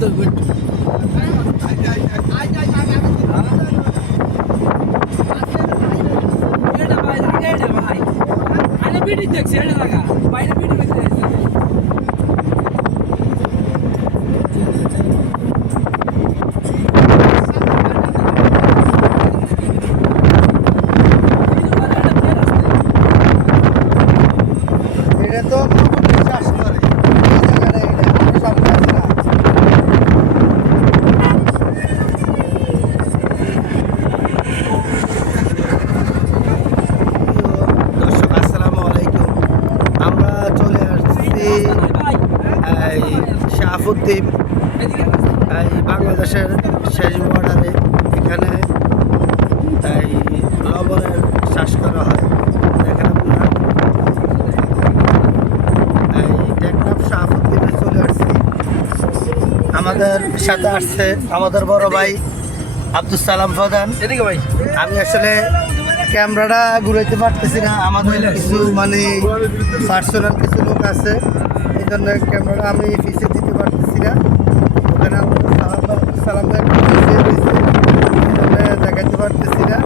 তো গুড এটা ভাই লাগে এটা ভাই আরে বিডি দেখছি এটা লাগা বাইরে বিডি দেখতে এটা তো বিশ্বাস করে দর্শক আসসালামু আলাইকুম। আমরা চলে আসছি এই শাহাবুদ্দিন এই বাংলাদেশের শেষ বর্ডারে। এখানে এই লবণের চাষ করা হয়। দেখেন আপনারা এই টেকনাফ শাহাবুদ্দিনে চলে আসছি। আমাদের সাথে আসছে আমাদের বড় ভাই আব্দুল সালাম প্রধান। এদিকে ভাই আমি আসলে ক্যামেরাটা ঘুরাইতে পারতেছি না, আমাদের কিছু মানে পার্সোনাল কিছু লোক আছে, এই জন্য ক্যামেরাটা আমি পিছিয়ে দিতে পারতেছি না। ওখানে সালাম ভাই পিছিয়ে রয়েছে, এই জন্য দেখাতে পারতেছি না।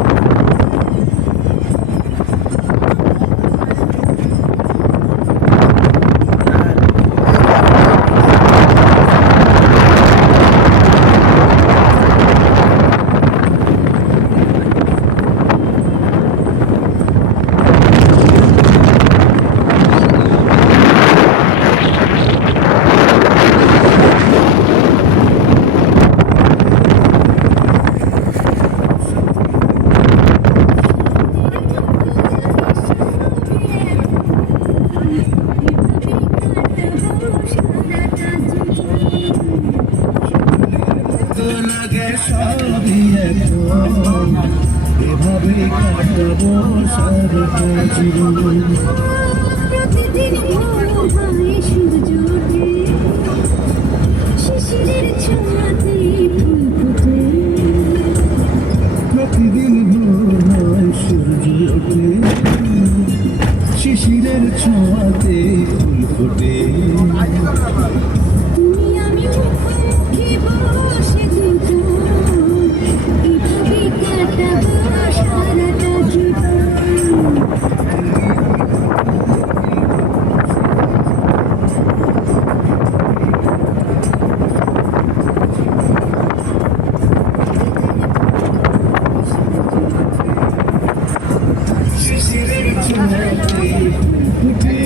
এভাবে কাটাবো সারাটা জীবন। প্রতিদিন ভোর হয় সূর্যোদয়ে, শিশিরের ছোঁয়াতে ফুল ফোটে। প্রতিদিন ভোর হয় সূর্য ওঠে, শিশিরের ছোঁয়াতে ফুল ফোটে। তুমি আমি মুখোমুখি বসে দুজন, এভাবে কাটাবো সারাটা জীবন। শিশিরের ছোঁয়াতে ফুল ফোটে।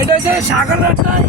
এটা হচ্ছে সাগর রাস্তায়